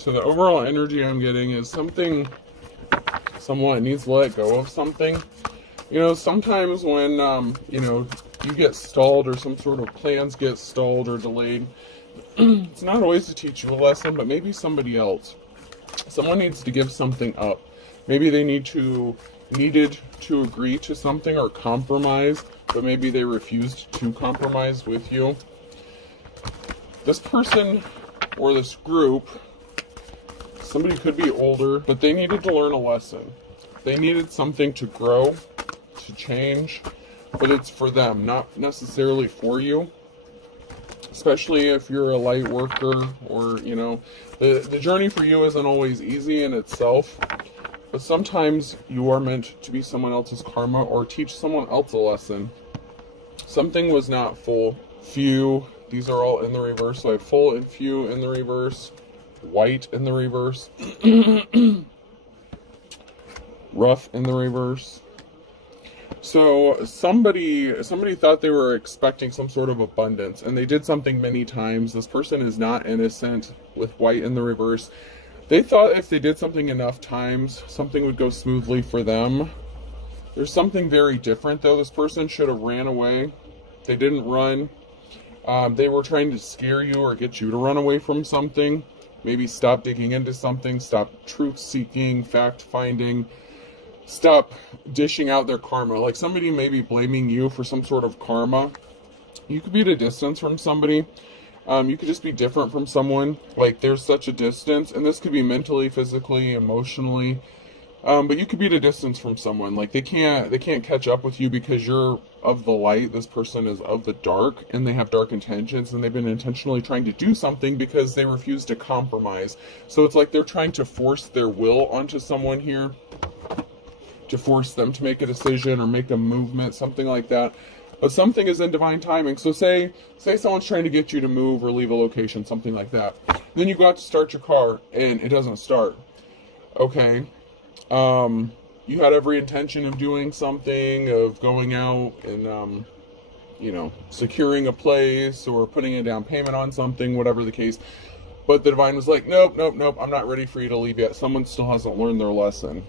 So the overall energy I'm getting is someone needs to let go of something. Sometimes when, you get stalled or some sort of plans get stalled or delayed, it's not always to teach you a lesson, but maybe somebody else. Someone needs to give something up. Maybe they needed to agree to something or compromise, but maybe they refused to compromise with you. This person or this group, somebody could be older, but they needed to learn a lesson. They needed something to grow, to change, but it's for them, not necessarily for you. Especially if you're a light worker, or, the journey for you isn't always easy in itself, but sometimes you are meant to be someone else's karma or teach someone else a lesson. Something was not full. Few, these are all in the reverse, so I have full and few in the reverse, white in the reverse, rough in the reverse. So somebody thought they were expecting some sort of abundance, and they did something many times. This person is not innocent with white in the reverse. They thought if they did something enough times, something would go smoothly for them. There's something very different, though. This person should have ran away. They didn't run. They were trying to scare you or get you to run away from something. Maybe stop digging into something, stop truth-seeking, fact-finding, stop dishing out their karma. Like somebody may be blaming you for some sort of karma. You could be at a distance from somebody. You could just be different from someone. Like there's such a distance, and this could be mentally, physically, emotionally. But you could be at a distance from someone. Like they can't catch up with you because you're of the light. This person is of the dark, and they have dark intentions, and they've been intentionally trying to do something because they refuse to compromise. So it's like they're trying to force their will onto someone here, to force them to make a decision or make a movement, something like that. But something is in divine timing. So say someone's trying to get you to move or leave a location, something like that. Then you go out to start your car and it doesn't start. Okay. You had every intention of doing something, of going out and, securing a place or putting a down payment on something, whatever the case. But the divine was like, nope, I'm not ready for you to leave yet. Someone still hasn't learned their lesson.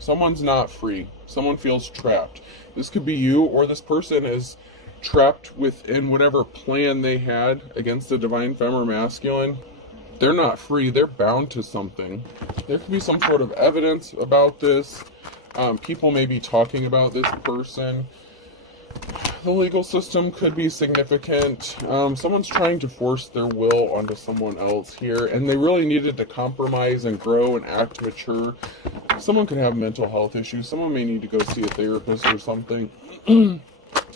Someone's not free. Someone feels trapped. This could be you, or this person is trapped within whatever plan they had against the divine femme or masculine. They're not free. They're bound to something. There could be some sort of evidence about this. People may be talking about this person. The legal system could be significant. Someone's trying to force their will onto someone else here, and they really needed to compromise and grow and act mature. Someone could have mental health issues. Someone may need to go see a therapist or something.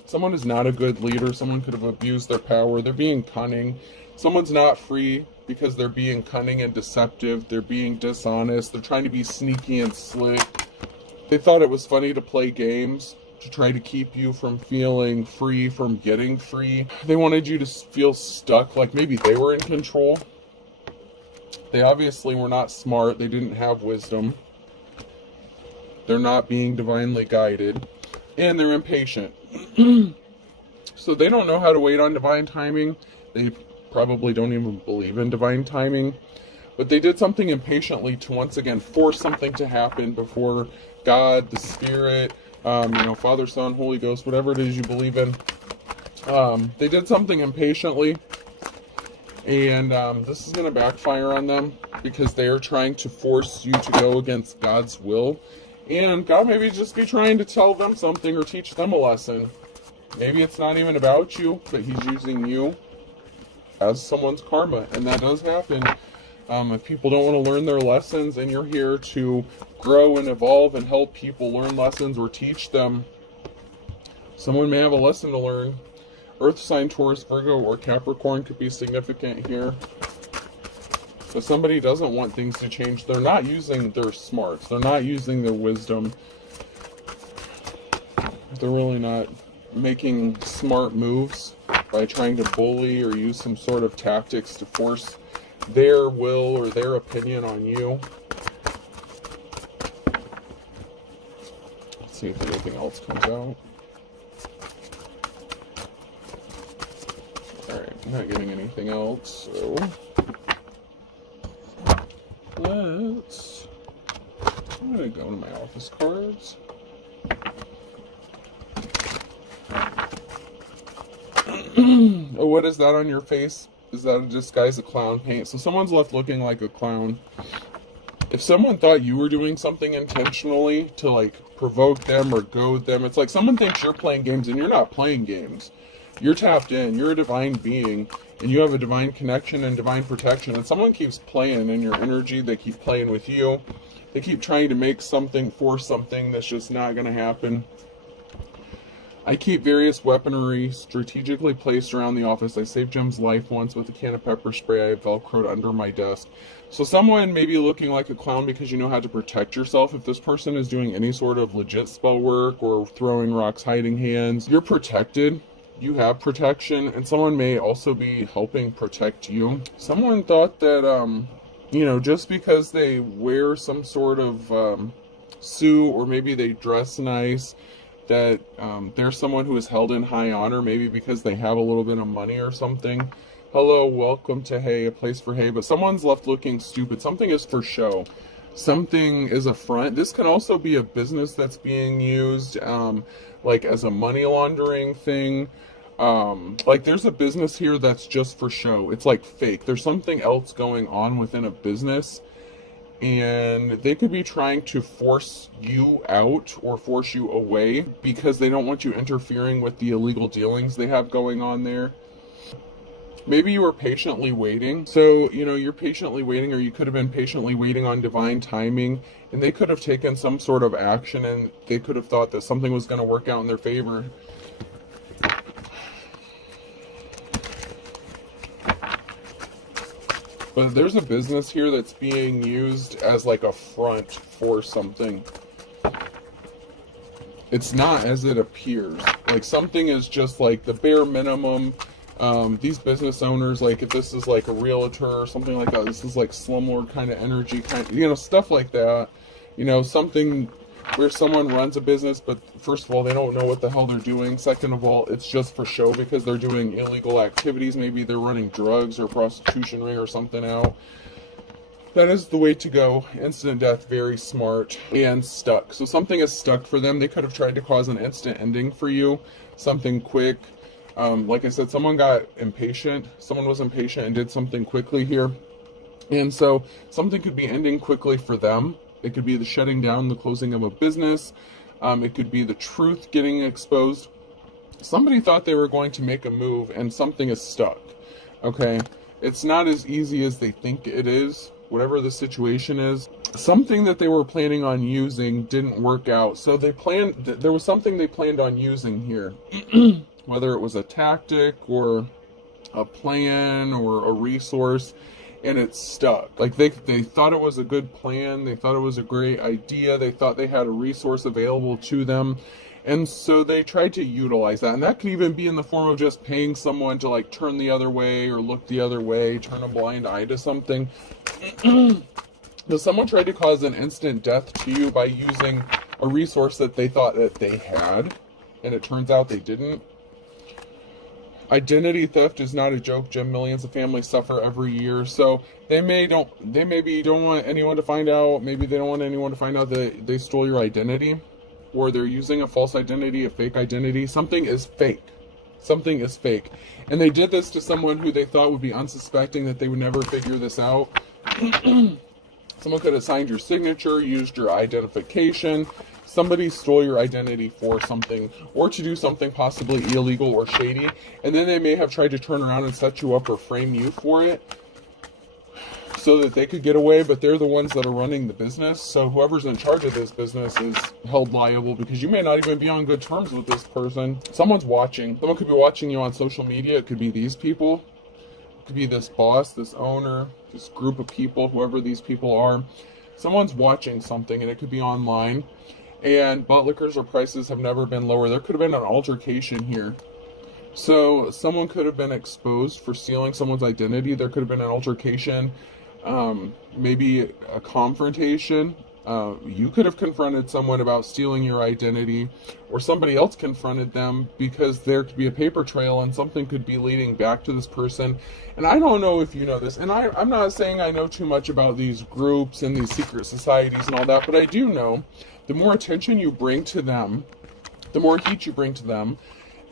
Someone is not a good leader. Someone could have abused their power. They're being cunning. Someone's not free because they're being cunning and deceptive. They're being dishonest. They're trying to be sneaky and slick. They thought it was funny to play games to try to keep you from feeling free, from getting free. They wanted you to feel stuck, like maybe they were in control. They obviously were not smart. They didn't have wisdom. They're not being divinely guided. And they're impatient. So they don't know how to wait on divine timing. They probably don't even believe in divine timing. But they did something impatiently to once again force something to happen before God, the Spirit, Father, Son, Holy Ghost, whatever it is you believe in. They did something impatiently, and this is going to backfire on them because they are trying to force you to go against God's will. And God maybe just be trying to tell them something or teach them a lesson. Maybe it's not even about you, but He's using you as someone's karma, and that does happen. If people don't want to learn their lessons and you're here to grow and evolve and help people learn lessons or teach them, someone may have a lesson to learn. Earth sign, Taurus, Virgo, or Capricorn could be significant here. If somebody doesn't want things to change, they're not using their smarts. They're not using their wisdom. They're really not making smart moves by trying to bully or use some sort of tactics to force their will or their opinion on you. Let's see if anything else comes out. Alright, I'm not getting anything else, so I'm gonna go to my office cards. Oh, what is that on your face? Is that a disguise of clown paint? So someone's left looking like a clown. If someone thought you were doing something intentionally to like provoke them or goad them, it's like someone thinks you're playing games and you're not playing games. You're tapped in, you're a divine being, and you have a divine connection and divine protection, and someone keeps playing in your energy, they keep playing with you, they keep trying to make something for something that's just not going to happen. I keep various weaponry strategically placed around the office. I saved Jim's life once with a can of pepper spray I have velcroed under my desk. So someone may be looking like a clown because you know how to protect yourself. If this person is doing any sort of legit spell work or throwing rocks, hiding hands, you're protected. You have protection, and someone may also be helping protect you. Someone thought that, you know, just because they wear some sort of suit, or maybe they dress nice, that there's someone who is held in high honor, maybe because they have a little bit of money or something. Hello, welcome to Hay, a place for hay. But someone's left looking stupid. Something is for show. Something is a front. This can also be a business that's being used like as a money laundering thing. Like there's a business here that's just for show. It's like fake. There's something else going on within a business, and they could be trying to force you out or force you away because they don't want you interfering with the illegal dealings they have going on there. Maybe you were patiently waiting. So, you know, you're patiently waiting, or you could have been patiently waiting on divine timing, and they could have taken some sort of action, and they could have thought that something was going to work out in their favor. But there's a business here that's being used as like a front for something. It's not as it appears. Like something is just like the bare minimum. These business owners, like if this is like a realtor or something like that, this is like slumlord kind of energy, you know, stuff like that. You know, something where someone runs a business, but first of all, they don't know what the hell they're doing. Second of all, it's just for show because they're doing illegal activities. Maybe they're running drugs or prostitution ring or something out. That is the way to go. Instant death, very smart, and stuck. So something is stuck for them. They could have tried to cause an instant ending for you, something quick. Like I said, someone got impatient. Someone was impatient and did something quickly here. And so something could be ending quickly for them. It could be the shutting down, the closing of a business. It could be the truth getting exposed. Somebody thought they were going to make a move and something is stuck. Okay? It's not as easy as they think it is, whatever the situation is. Something that they were planning on using didn't work out. So there was something they planned on using here. Whether it was a tactic or a plan or a resource, and it's stuck. Like they thought it was a good plan, they thought it was a great idea, they thought they had a resource available to them, and so they tried to utilize that. And that could even be in the form of just paying someone to like turn the other way or look the other way, turn a blind eye to something. But someone tried to cause an instant death to you by using a resource that they thought that they had, and it turns out they didn't. Identity theft is not a joke, Jim. Millions of families suffer every year. So they maybe don't want anyone to find out. Maybe they don't want anyone to find out that they stole your identity, or they're using a false identity, a fake identity. Something is fake. Something is fake. And they did this to someone who they thought would be unsuspecting, that they would never figure this out. Someone could have signed your signature, used your identification. Somebody stole your identity for something, or to do something possibly illegal or shady, and then they may have tried to turn around and set you up or frame you for it so that they could get away, but they're the ones that are running the business. So whoever's in charge of this business is held liable, because you may not even be on good terms with this person. Someone's watching. Someone could be watching you on social media. It could be these people. It could be this boss, this owner, this group of people, whoever these people are. Someone's watching something, and it could be online. And butt liquors or prices have never been lower. There could have been an altercation here. So someone could have been exposed for stealing someone's identity. There could have been an altercation, maybe a confrontation. You could have confronted someone about stealing your identity, or somebody else confronted them, because there could be a paper trail and something could be leading back to this person. And I don't know if you know this, and I'm not saying I know too much about these groups and these secret societies and all that, but I do know the more attention you bring to them, the more heat you bring to them,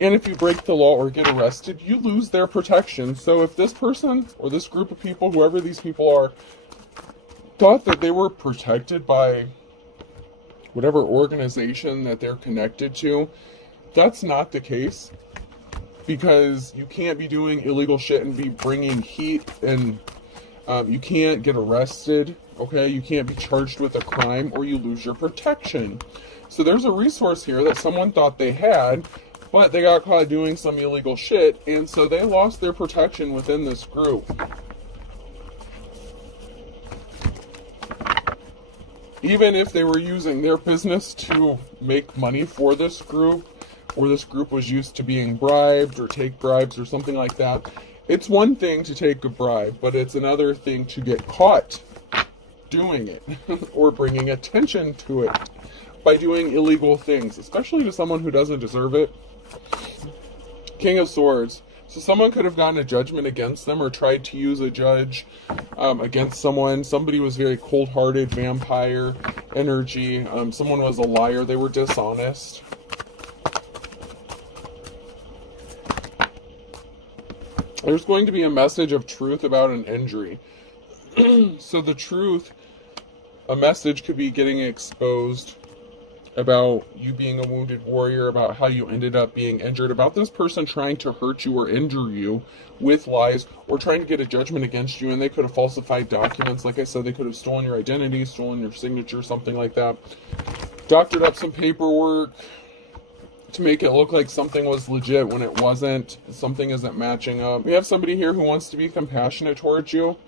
and if you break the law or get arrested, you lose their protection. So if this person or this group of people, whoever these people are, thought that they were protected by whatever organization that they're connected to, that's not the case, because you can't be doing illegal shit and be bringing heat, and you can't get arrested, okay? You can't be charged with a crime, or you lose your protection. So there's a resource here that someone thought they had, but they got caught doing some illegal shit, and so they lost their protection within this group. Even if they were using their business to make money for this group, or this group was used to being bribed or take bribes or something like that, it's one thing to take a bribe, but it's another thing to get caught doing it or bringing attention to it by doing illegal things, especially to someone who doesn't deserve it. King of Swords. So someone could have gotten a judgment against them, or tried to use a judge against someone. Somebody was very cold-hearted, vampire energy. Someone was a liar. They were dishonest. There's going to be a message of truth about an injury. So the truth, a message could be getting exposed about you being a wounded warrior, about how you ended up being injured, about this person trying to hurt you or injure you with lies, or trying to get a judgment against you, and they could have falsified documents. Like I said, they could have stolen your identity, stolen your signature, something like that. Doctored up some paperwork to make it look like something was legit when it wasn't. Something isn't matching up. We have somebody here who wants to be compassionate towards you.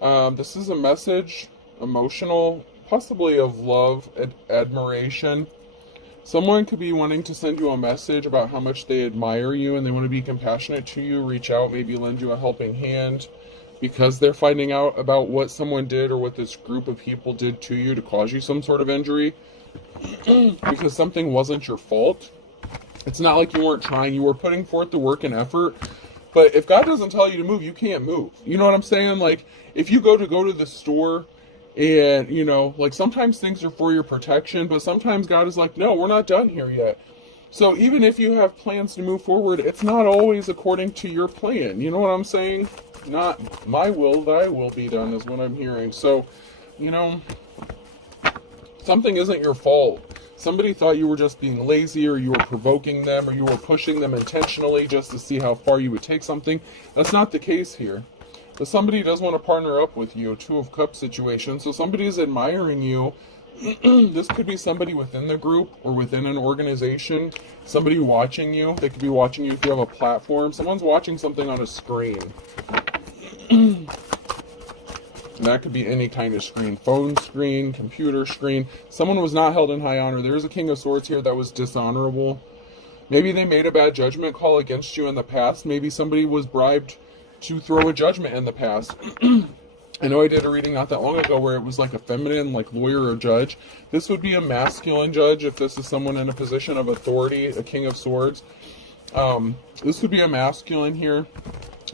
This is a message, emotional, possibly of love and admiration. Someone could be wanting to send you a message about how much they admire you, and they want to be compassionate to you, reach out, maybe lend you a helping hand, because they're finding out about what someone did, or what this group of people did to you to cause you some sort of injury, because something wasn't your fault. It's not like you weren't trying, you were putting forth the work and effort. But if God doesn't tell you to move, you can't move. You know what I'm saying? Like, if you go to the store, and, you know, like, sometimes things are for your protection, but sometimes God is like, no, we're not done here yet. So even if you have plans to move forward, it's not always according to your plan. You know what I'm saying? Not my will, thy will be done is what I'm hearing. So, you know, something isn't your fault. Somebody thought you were just being lazy, or you were provoking them, or you were pushing them intentionally just to see how far you would take something. That's not the case here. But somebody does want to partner up with you, Two of Cups situation. So somebody is admiring you. This could be somebody within the group or within an organization. Somebody watching you. They could be watching you if you have a platform. Someone's watching something on a screen. And that could be any kind of screen. Phone screen, computer screen. Someone was not held in high honor. There's a King of Swords here that was dishonorable. Maybe they made a bad judgment call against you in the past. Maybe somebody was bribed to throw a judgment in the past. I know I did a reading not that long ago where it was like a feminine, like, lawyer or judge. This would be a masculine judge if this is someone in a position of authority, a King of Swords. This would be a masculine here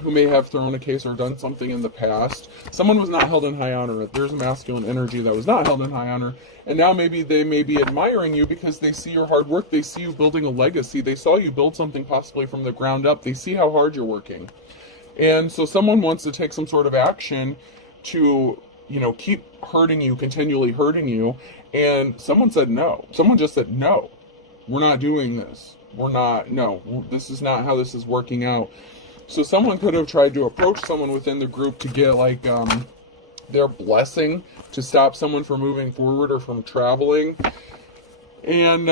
who may have thrown a case or done something in the past. Someone was not held in high honor. There's a masculine energy that was not held in high honor. And now maybe they may be admiring you because they see your hard work. They see you building a legacy. They saw you build something possibly from the ground up. They see how hard you're working. And so someone wants to take some sort of action to, you know, keep hurting you, continually hurting you. And someone said no. Someone just said, no, we're not doing this. No, this is not how this is working out. So someone could have tried to approach someone within the group to get, like, their blessing to stop someone from moving forward or from traveling. And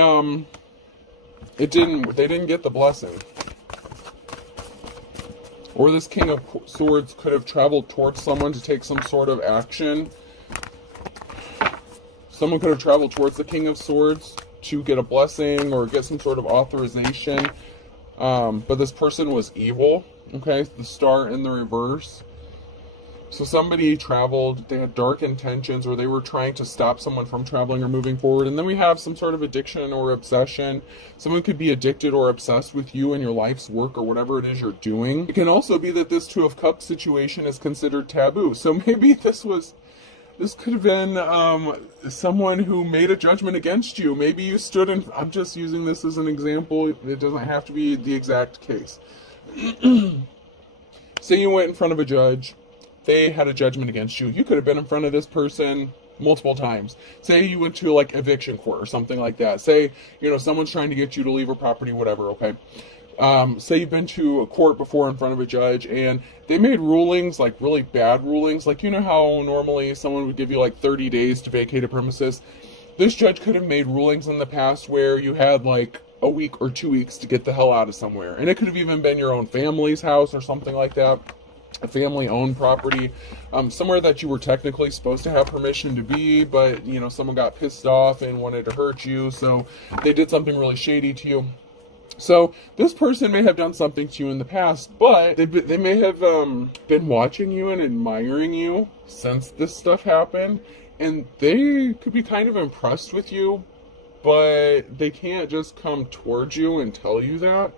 they didn't get the blessing. Or this King of Swords could have traveled towards someone to take some sort of action. Someone could have traveled towards the King of Swords to get a blessing or get some sort of authorization. But this person was evil. Okay, the Star in the reverse. So somebody traveled, they had dark intentions, or they were trying to stop someone from traveling or moving forward. And then we have some sort of addiction or obsession. Someone could be addicted or obsessed with you and your life's work or whatever it is you're doing. It can also be that this Two of Cups situation is considered taboo. So maybe this could have been someone who made a judgment against you. Maybe you stood in, I'm just using this as an example. It doesn't have to be the exact case. Say you went in front of a judge. They had a judgment against you. You could have been in front of this person multiple times. Say you went to like eviction court or something like that. Say, someone's trying to get you to leave a property, whatever, okay? Say you've been to a court before in front of a judge and they made rulings, like really bad rulings. Like, how normally someone would give you like 30 days to vacate a premises. This judge could have made rulings in the past where you had like a week or 2 weeks to get the hell out of somewhere. And it could have even been your own family's house or something like that. A family-owned property, somewhere that you were technically supposed to have permission to be, but, someone got pissed off and wanted to hurt you, so they did something really shady to you. So this person may have done something to you in the past, but they may have been watching you and admiring you since this stuff happened, and they could be kind of impressed with you, but they can't just come towards you and tell you that.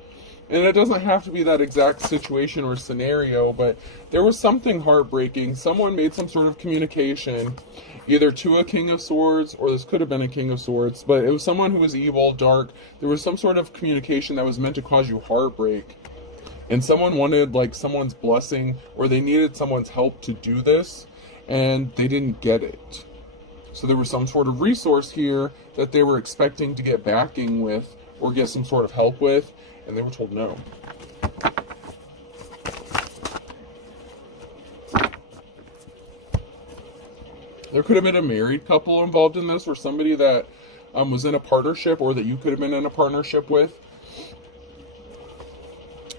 And it doesn't have to be that exact situation or scenario, but there was something heartbreaking. Someone made some sort of communication, either to a King of Swords, or this could have been a King of Swords, but it was someone who was evil, dark. There was some sort of communication that was meant to cause you heartbreak. And someone wanted like someone's blessing, or they needed someone's help to do this, and they didn't get it. So there was some sort of resource here that they were expecting to get backing with, or get some sort of help with, and they were told no. There could have been a married couple involved in this, or somebody that was in a partnership, or that you could have been in a partnership with.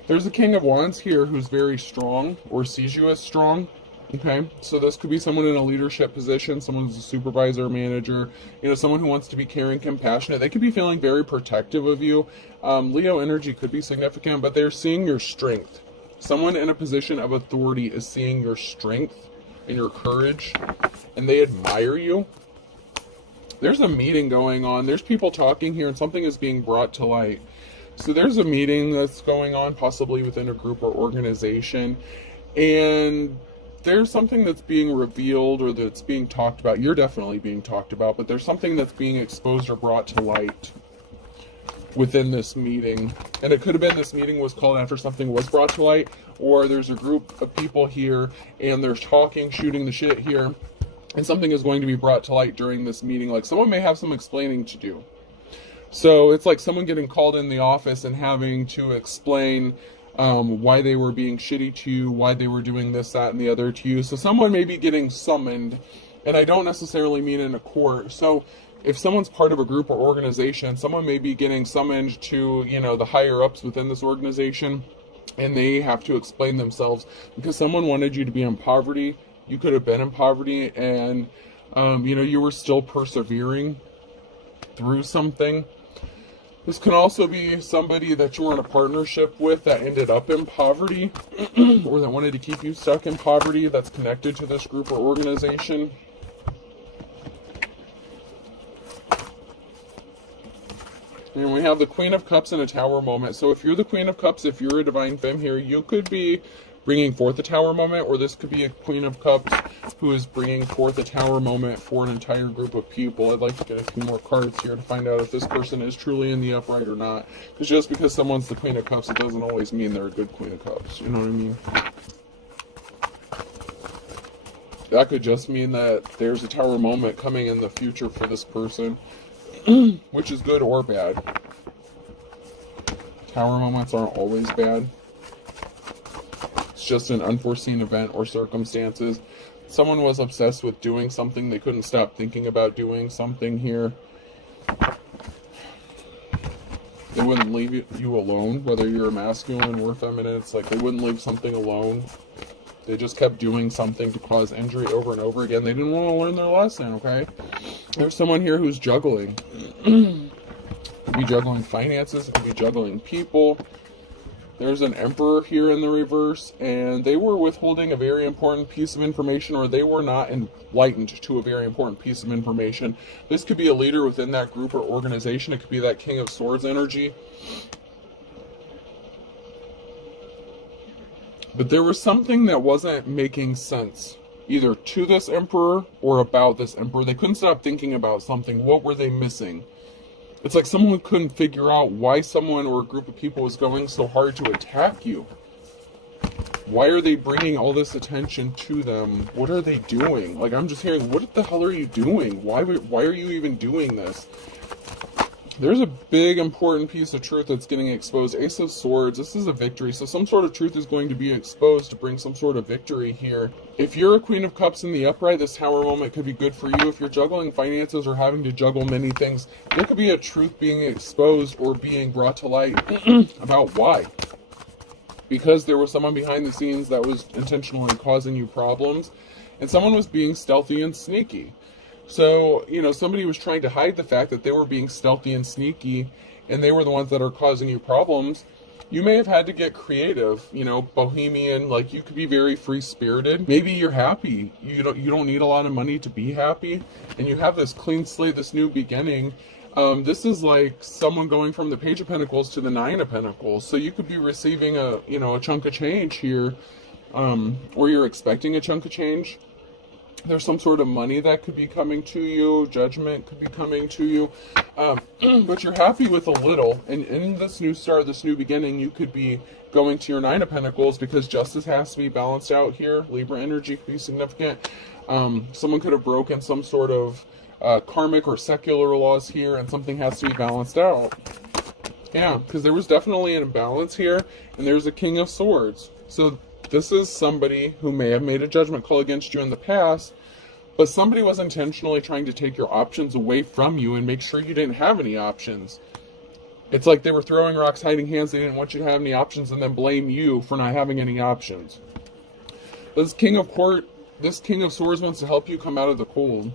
There's a King of Wands here who's very strong, or sees you as strong. Okay, so this could be someone in a leadership position, someone who's a supervisor, manager, someone who wants to be caring, compassionate. They could be feeling very protective of you. Leo energy could be significant, but they're seeing your strength. Someone in a position of authority is seeing your strength and your courage, and they admire you. There's a meeting going on. There's people talking here, and something is being brought to light. So there's a meeting that's going on, possibly within a group or organization, and there's something that's being revealed, or that's being talked about. You're definitely being talked about, but there's something that's being exposed or brought to light within this meeting. And it could have been this meeting was called after something was brought to light, or there's a group of people here and they're talking, shooting the shit here, and something is going to be brought to light during this meeting. Like someone may have some explaining to do. So it's like someone getting called in the office and having to explain why they were being shitty to you, why they were doing this, that, and the other to you. So someone may be getting summoned, and I don't necessarily mean in a court. So if someone's part of a group or organization, someone may be getting summoned to, the higher ups within this organization, and they have to explain themselves because someone wanted you to be in poverty. You could have been in poverty, and, you were still persevering through something. This can also be somebody that you were in a partnership with that ended up in poverty, or that wanted to keep you stuck in poverty, that's connected to this group or organization. And we have the Queen of Cups in a Tower moment. So if you're the Queen of Cups, if you're a divine femme here, you could be bringing forth a Tower moment, or this could be a Queen of Cups who is bringing forth a Tower moment for an entire group of people. I'd like to get a few more cards here to find out if this person is truly in the upright or not. Because just because someone's the Queen of Cups, it doesn't always mean they're a good Queen of Cups. You know what I mean? That could just mean that there's a Tower moment coming in the future for this person, which is good or bad. Tower moments aren't always bad. It's just an unforeseen event or circumstances. Someone was obsessed with doing something. They couldn't stop thinking about doing something here. They wouldn't leave you alone, whether you're masculine or feminine. It's like they wouldn't leave something alone. They just kept doing something to cause injury over and over again. They didn't want to learn their lesson, okay? There's someone here who's juggling. It could be juggling finances. It could be juggling people. There's an Emperor here in the reverse, and they were withholding a very important piece of information, or they were not enlightened to a very important piece of information. This could be a leader within that group or organization. It could be that King of Swords energy. But there was something that wasn't making sense, either to this Emperor or about this Emperor. They couldn't stop thinking about something. What were they missing? It's like someone couldn't figure out why someone or a group of people was going so hard to attack you. Why are they bringing all this attention to them? What are they doing? Like, I'm just hearing, what the hell are you doing? Why are you even doing this? There's a big important piece of truth that's getting exposed. Ace of Swords, this is a victory. So some sort of truth is going to be exposed to bring some sort of victory here. If you're a Queen of Cups in the upright, this Tower moment could be good for you. If you're juggling finances or having to juggle many things, there could be a truth being exposed or being brought to light about why. Because there was someone behind the scenes that was intentionally causing you problems, and someone was being stealthy and sneaky. So, you know, somebody was trying to hide the fact that they were being stealthy and sneaky, and they were the ones that are causing you problems. You may have had to get creative, you know, bohemian, like you could be very free-spirited. Maybe you're happy. You don't need a lot of money to be happy, and you have this clean slate, this new beginning. This is like someone going from the Page of Pentacles to the Nine of Pentacles. So you could be receiving a chunk of change here, or you're expecting a chunk of change. There's some sort of money that could be coming to you. Judgment could be coming to you. But you're happy with a little. And in this new start, this new beginning, you could be going to your Nine of Pentacles because justice has to be balanced out here. Libra energy could be significant. Someone could have broken some sort of karmic or secular laws here, and something has to be balanced out. Yeah, because there was definitely an imbalance here, and there's a King of Swords. So this is somebody who may have made a judgment call against you in the past, but somebody was intentionally trying to take your options away from you and make sure you didn't have any options. It's like they were throwing rocks, hiding hands. They didn't want you to have any options and then blame you for not having any options. This King of Swords wants to help you come out of the cold.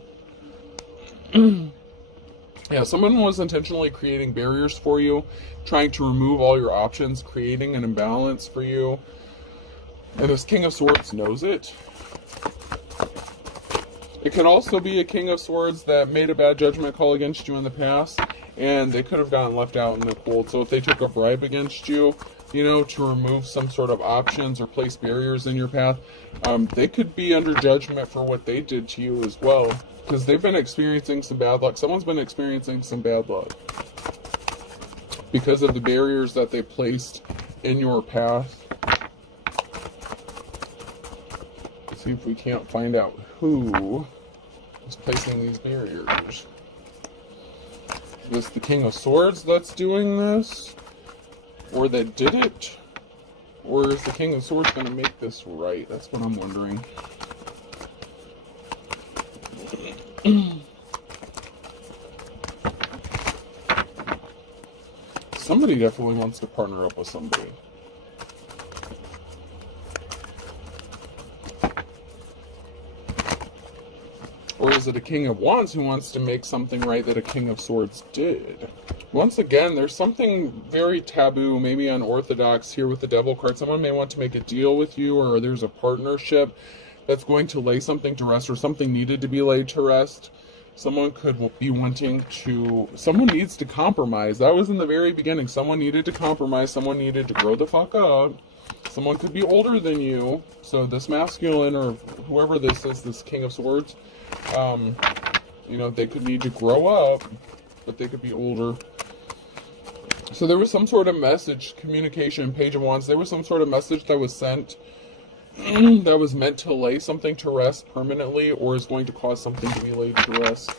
Yeah, someone was intentionally creating barriers for you, trying to remove all your options, creating an imbalance for you. And this King of Swords knows it. It could also be a King of Swords that made a bad judgment call against you in the past, and they could have gotten left out in the cold. So if they took a bribe against you, you know, to remove some sort of options or place barriers in your path, they could be under judgment for what they did to you as well, because they've been experiencing some bad luck. Someone's been experiencing some bad luck because of the barriers that they placed in your path. See if we can't find out who is placing these barriers. Is this the King of Swords that's doing this? Or that did it? Or is the King of Swords going to make this right? That's what I'm wondering. Somebody definitely wants to partner up with somebody. Or is it a King of Wands who wants to make something right that a King of Swords did? Once again, there's something very taboo, maybe unorthodox here with the Devil card. Someone may want to make a deal with you, or there's a partnership that's going to lay something to rest, or something needed to be laid to rest. Someone could be wanting to... Someone needs to compromise. That was in the very beginning. Someone needed to compromise. Someone needed to grow the fuck up. Someone could be older than you. So this masculine, or whoever this is, this King of Swords, you know, they could need to grow up, but they could be older. So there was some sort of message, communication, Page of Wands. There was some sort of message that was sent that was meant to lay something to rest permanently, or is going to cause something to be laid to rest.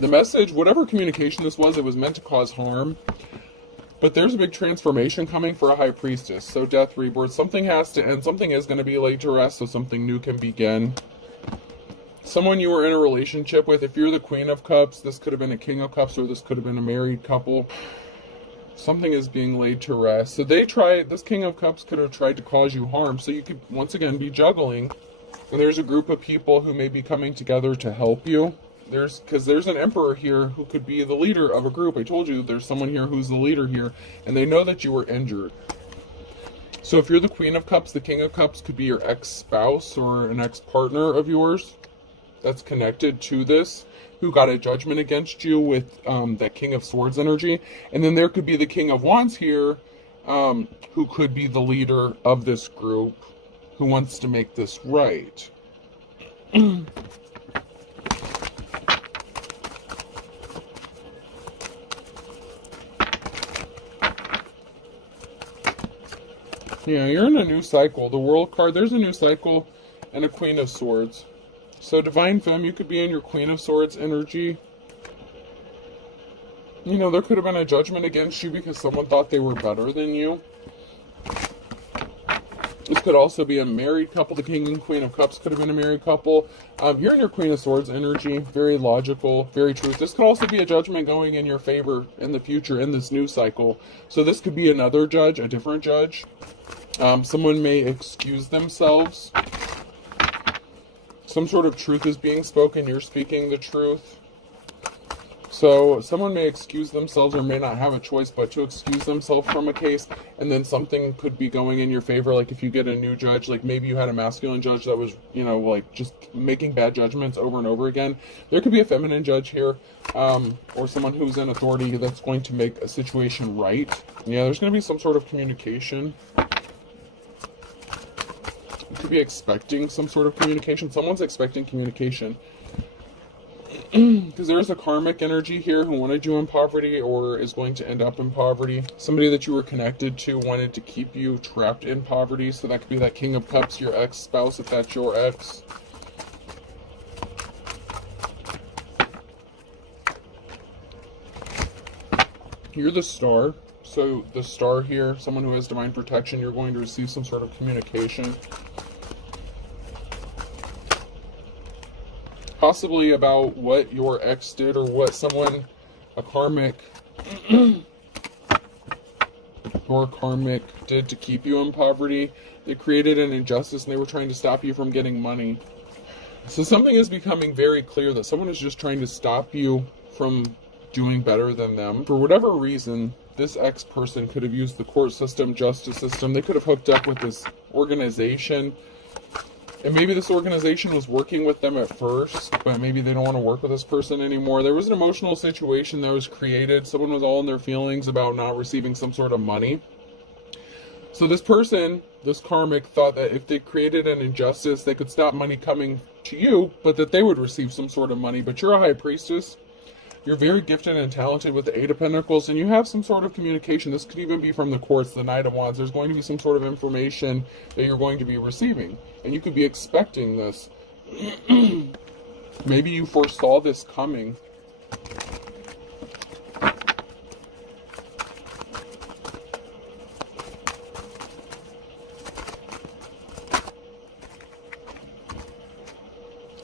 The message, whatever communication this was, it was meant to cause harm. But there's a big transformation coming for a High Priestess. So death, rebirth, something has to end. Something is going to be laid to rest, so something new can begin. Someone you were in a relationship with, if you're the Queen of Cups, this could have been a King of Cups, or this could have been a married couple. Something is being laid to rest. So this King of Cups could have tried to cause you harm. So you could, once again, be juggling. And there's a group of people who may be coming together to help you. Because there's an emperor here who could be the leader of a group. I told you there's someone here who's the leader here, and they know that you were injured. So if you're the Queen of Cups, the King of Cups could be your ex-spouse or an ex-partner of yours that's connected to this, who got a judgment against you with that King of Swords energy. And then there could be the King of Wands here, who could be the leader of this group, who wants to make this right. Yeah, you're in a new cycle. The World card, there's a new cycle and a Queen of Swords. So Divine Femme, you could be in your Queen of Swords energy. You know, there could have been a judgment against you because someone thought they were better than you. This could also be a married couple. The King and Queen of Cups could have been a married couple. You're in your Queen of Swords energy. Very logical, very true. This could also be a judgment going in your favor in the future in this new cycle. So this could be another judge, a different judge. Someone may excuse themselves. Some sort of truth is being spoken. You're speaking the truth. So someone may excuse themselves or may not have a choice but to excuse themselves from a case, and then something could be going in your favor. Like if you get a new judge, like maybe you had a masculine judge that was, you know, like just making bad judgments over and over again. There could be a feminine judge here, or someone who's in authority that's going to make a situation right. Yeah, there's going to be some sort of communication. You could be expecting some sort of communication. Someone's expecting communication. Because there's a karmic energy here who wanted you in poverty or is going to end up in poverty. Somebody that you were connected to wanted to keep you trapped in poverty. So that could be that King of Cups, your ex-spouse, if that's your ex. You're the Star. So the Star here, someone who has divine protection, you're going to receive some sort of communication. Possibly about what your ex did or what someone, a karmic, or karmic did to keep you in poverty. They created an injustice and they were trying to stop you from getting money. So something is becoming very clear that someone is just trying to stop you from doing better than them. For whatever reason, this ex person could have used the court system, justice system. They could have hooked up with this organization. And maybe this organization was working with them at first, but maybe they don't want to work with this person anymore. There was an emotional situation that was created. Someone was all in their feelings about not receiving some sort of money. So this person, this karmic, thought that if they created an injustice, they could stop money coming to you, but that they would receive some sort of money. But you're a high priestess. You're very gifted and talented with the Eight of Pentacles, and you have some sort of communication. This could even be from the courts, the Knight of Wands. There's going to be some sort of information that you're going to be receiving, and you could be expecting this. Maybe you foresaw this coming.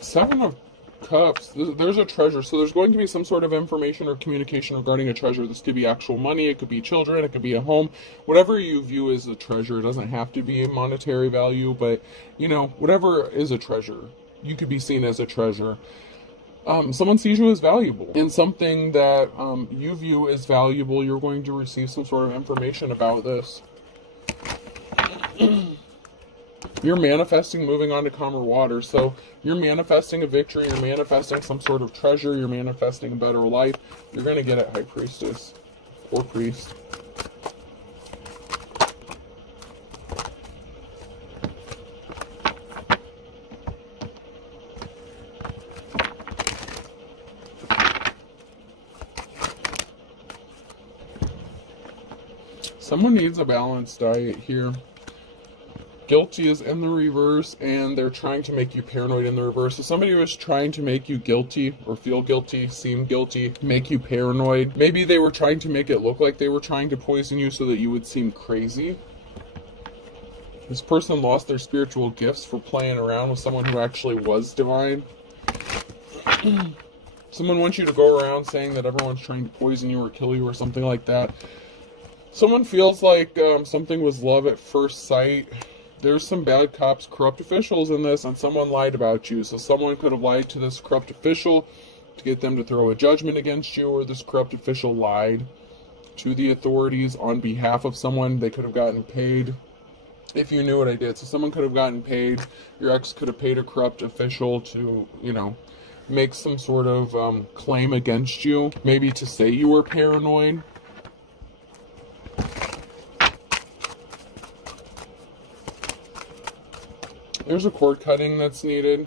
Seven of Cups, there's a treasure, so there's going to be some sort of information or communication regarding a treasure. This could be actual money, it could be children, it could be a home, whatever you view as a treasure. It doesn't have to be a monetary value, but you know, whatever is a treasure, you could be seen as a treasure. Someone sees you as valuable, and something that you view as valuable, you're going to receive some sort of information about this. You're manifesting moving on to calmer water. So you're manifesting a victory, you're manifesting some sort of treasure, you're manifesting a better life. You're going to get it, High Priestess or Priest. Someone needs a balanced diet here. Guilty is in the reverse, and they're trying to make you paranoid in the reverse. So somebody was trying to make you guilty or feel guilty, seem guilty, make you paranoid. Maybe they were trying to make it look like they were trying to poison you so that you would seem crazy. This person lost their spiritual gifts for playing around with someone who actually was divine. Someone wants you to go around saying that everyone's trying to poison you or kill you or something like that. Someone feels like something was love at first sight. There's some bad cops, corrupt officials in this, and someone lied about you. So someone could have lied to this corrupt official to get them to throw a judgment against you, or this corrupt official lied to the authorities on behalf of someone. They could have gotten paid. If you knew what I did, so someone could have gotten paid. Your ex could have paid a corrupt official to, make some sort of claim against you, maybe to say you were paranoid. There's a cord cutting that's needed.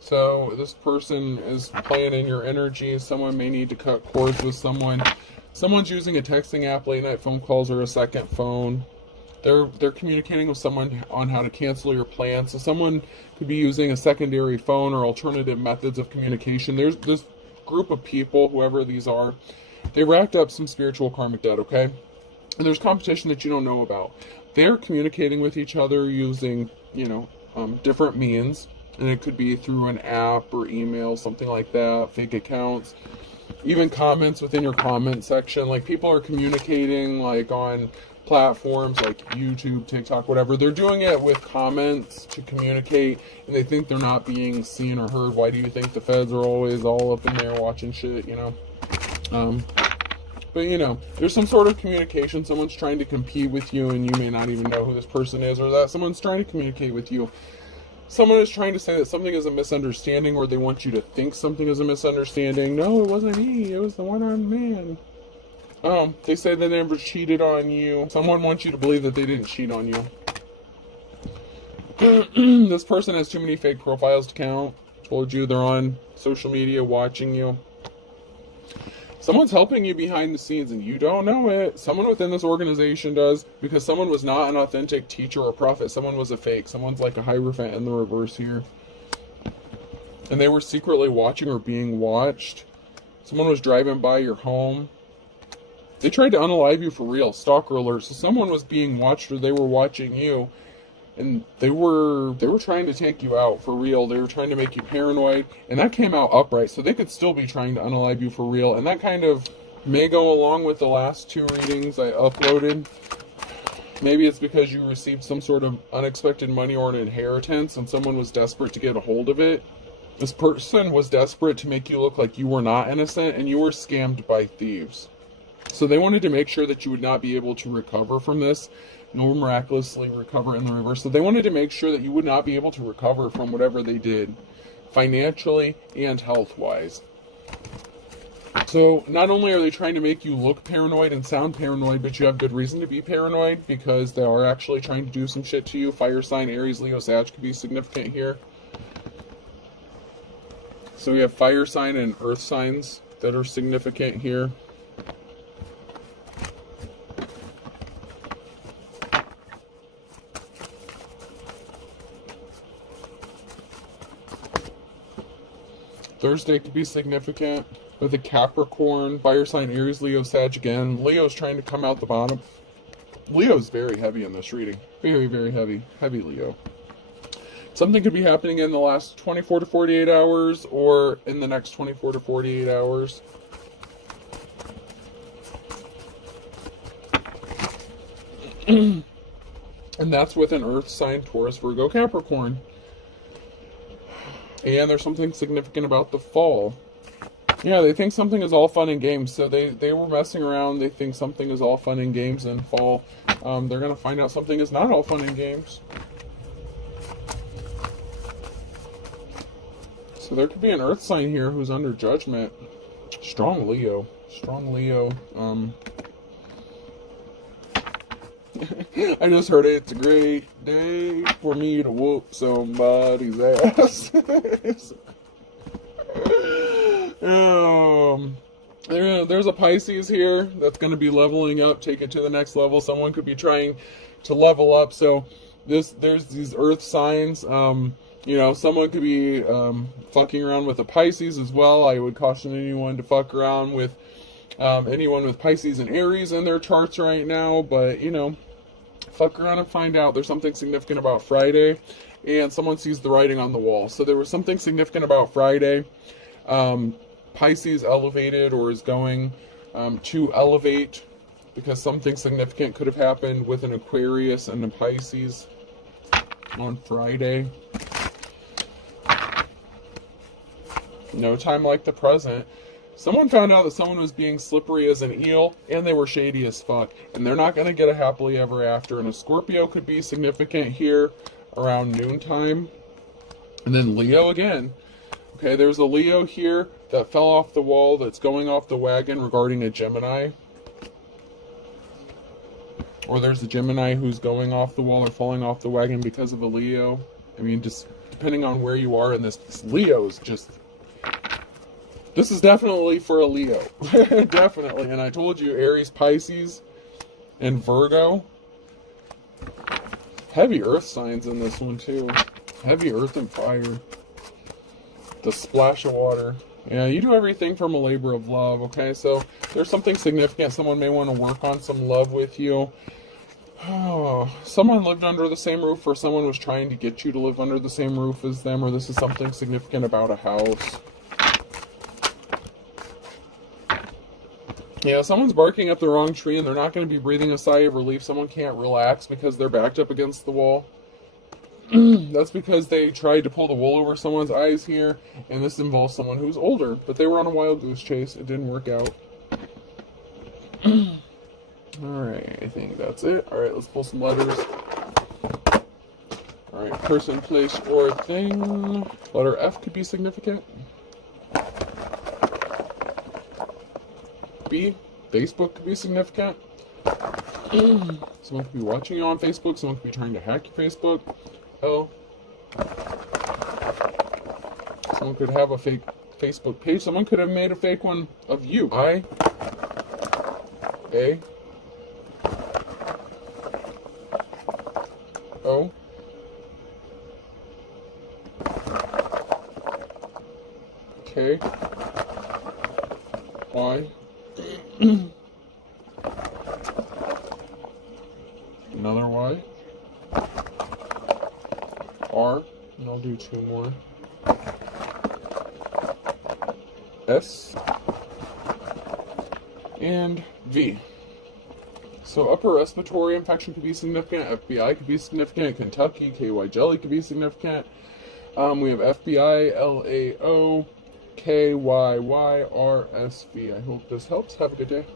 So this person is playing in your energy. Someone may need to cut cords with someone. Someone's using a texting app, late night phone calls, or a second phone. They're communicating with someone on how to cancel your plans. So someone could be using a secondary phone or alternative methods of communication. There's this group of people, whoever these are, they racked up some spiritual karmic debt, okay? And there's competition that you don't know about. They're communicating with each other using, different means. And it could be through an app or email, something like that, fake accounts. Even comments within your comment section. Like, people are communicating, like, on platforms like YouTube, TikTok, whatever. They're doing it with comments to communicate, and they think they're not being seen or heard. Why do you think the feds are always all up in there watching shit, But, there's some sort of communication. Someone's trying to compete with you, and you may not even know who this person is, or that someone's trying to communicate with you. Someone is trying to say that something is a misunderstanding, or they want you to think something is a misunderstanding. No, it wasn't me. It was the one-armed man. They say they never cheated on you. Someone wants you to believe that they didn't cheat on you. This person has too many fake profiles to count. Told you they're on social media watching you. Someone's helping you behind the scenes and you don't know it. Someone within this organization does, because someone was not an authentic teacher or prophet. Someone was a fake. Someone's like a Hierophant in the reverse here. And they were secretly watching or being watched. Someone was driving by your home. They tried to unalive you for real. Stalker alert. So someone was being watched, or they were watching you. And they were trying to take you out for real. They were trying to make you paranoid. And that came out upright. So they could still be trying to unalive you for real. And that kind of may go along with the last two readings I uploaded. Maybe it's because you received some sort of unexpected money or an inheritance, and someone was desperate to get a hold of it. This person was desperate to make you look like you were not innocent, and you were scammed by thieves. So they wanted to make sure that you would not be able to recover from this, nor miraculously recover in the reverse. So they wanted to make sure that you would not be able to recover from whatever they did, financially and health-wise. So not only are they trying to make you look paranoid and sound paranoid, but you have good reason to be paranoid, because they are actually trying to do some shit to you. Fire sign, Aries, Leo, Sag could be significant here. So we have fire sign and earth signs that are significant here. Thursday could be significant with a Capricorn, fire sign, Aries, Leo, Sag again. Leo's trying to come out the bottom. Leo's very heavy in this reading. Very, very heavy. Heavy Leo. Something could be happening in the last 24 to 48 hours or in the next 24 to 48 hours. And that's with an earth sign, Taurus, Virgo, Capricorn. And there's something significant about the fall. Yeah, they think something is all fun and games. So they were messing around. They think something is all fun and games in fall. They're going to find out something is not all fun and games. So there could be an earth sign here who's under judgment. Strong Leo. Strong Leo. I just heard it. It's a great day for me to whoop somebody's ass. There's a Pisces here that's going to be leveling up, take it to the next level. Someone could be trying to level up. So there's these earth signs. Someone could be fucking around with a Pisces as well. I would caution anyone to fuck around with anyone with Pisces and Aries in their charts right now. But, fuck around and find out. There's something significant about Friday, and someone sees the writing on the wall. So there was something significant about Friday. Pisces elevated or is going to elevate, because something significant could have happened with an Aquarius and a Pisces on Friday. No time like the present. Someone found out that someone was being slippery as an eel, and they were shady as fuck. And they're not going to get a happily ever after. And a Scorpio could be significant here around noontime. And then Leo again. Okay, there's a Leo here that fell off the wall that's going off the wagon regarding a Gemini. Or there's a Gemini who's going off the wall or falling off the wagon because of a Leo. I mean, just depending on where you are in this Leo is just... This is definitely for a Leo. Definitely. And I told you, Aries, Pisces, and Virgo. Heavy earth signs in this one, too. Heavy earth and fire. The splash of water. Yeah, you do everything from a labor of love, okay? So there's something significant. Someone may want to work on some love with you. Oh, someone lived under the same roof, or someone was trying to get you to live under the same roof as them, or this is something significant about a house. Yeah, someone's barking up the wrong tree and they're not going to be breathing a sigh of relief. Someone can't relax because they're backed up against the wall. That's because they tried to pull the wool over someone's eyes here, and this involves someone who's older, but they were on a wild goose chase. It didn't work out. Alright, I think that's it. Alright, let's pull some letters. Alright, person, place, or thing. Letter F could be significant. B, Facebook could be significant. Someone could be watching you on Facebook. Someone could be trying to hack your Facebook. L, someone could have a fake Facebook page. Someone could have made a fake one of you. I, A, O, K, Y, another Y, R, and I'll do two more, S, and V. So upper respiratory infection could be significant, FBI could be significant, Kentucky, KY jelly could be significant. We have FBI, LAO, KYY, RSV. I hope this helps. Have a good day.